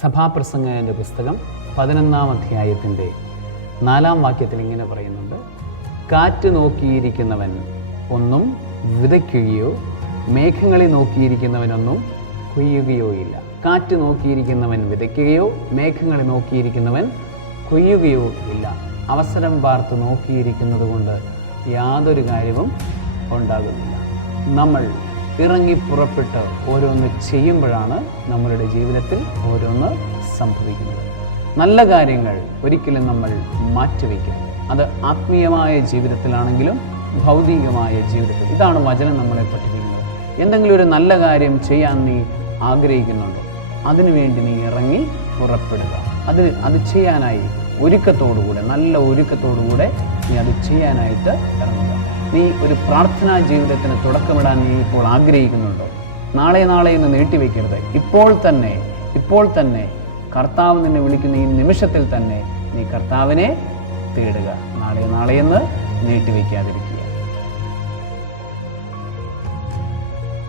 സഭാപ്രസംഗന്റെ പുസ്തകം പതിനൊന്നാം അധ്യായത്തിന്റെ നാലാം വാക്യത്തിൽ ഇങ്ങനെ പറയുന്നുണ്ട്. കാറ്റ് നോക്കിയിരിക്കുന്നവൻ ഒന്നും വിതയ്ക്കുകയോ മേഘങ്ങളെ നോക്കിയിരിക്കുന്നവനൊന്നും കൊയ്യുകയോ ഇല്ല. കാറ്റ് നോക്കിയിരിക്കുന്നവൻ വിതയ്ക്കുകയോ മേഘങ്ങളെ നോക്കിയിരിക്കുന്നവൻ കൊയ്യുകയോ ഇല്ല. അവസരം പാർത്ത് നോക്കിയിരിക്കുന്നത് കൊണ്ട് യാതൊരു കാര്യവും ഉണ്ടാകുന്നില്ല. നമ്മൾ ഇറങ്ങി പുറപ്പെട്ട് ഓരോന്ന് ചെയ്യുമ്പോഴാണ് നമ്മളുടെ ജീവിതത്തിൽ ഓരോന്ന് സംഭവിക്കുന്നത്. നല്ല കാര്യങ്ങൾ ഒരിക്കലും നമ്മൾ മാറ്റിവെക്കും അത് ആത്മീയമായ ജീവിതത്തിലാണെങ്കിലും ഭൗതികമായ ജീവിതത്തിൽ. ഇതാണ് വചനം നമ്മളെ പഠിപ്പിക്കുന്നത്. എന്തെങ്കിലും ഒരു നല്ല കാര്യം ചെയ്യാൻ നീ ആഗ്രഹിക്കുന്നുണ്ടോ? അതിനുവേണ്ടി നീ ഇറങ്ങി പുറപ്പെടുക. അത് അത് ചെയ്യാനായി ഒരുക്കത്തോടുകൂടെ നല്ല ഒരുക്കത്തോടുകൂടെ നീ അത് ചെയ്യാനായിട്ട് ഇറങ്ങുക. നീ ഒരു പ്രാർത്ഥനാ ജീവിതത്തിന് തുടക്കമിടാൻ നീ ഇപ്പോൾ ആഗ്രഹിക്കുന്നുണ്ടോ? നാളെ നാളെ എന്ന് നീട്ടിവെക്കരുത് ഇപ്പോൾ തന്നെ ഇപ്പോൾ തന്നെ കർത്താവ് നിന്നെ വിളിക്കുന്ന ഈ നിമിഷത്തിൽ തന്നെ നീ കർത്താവിനെ തേടുക. നാളെ നാളെ എന്ന് നീട്ടിവെക്കാതിരിക്കുക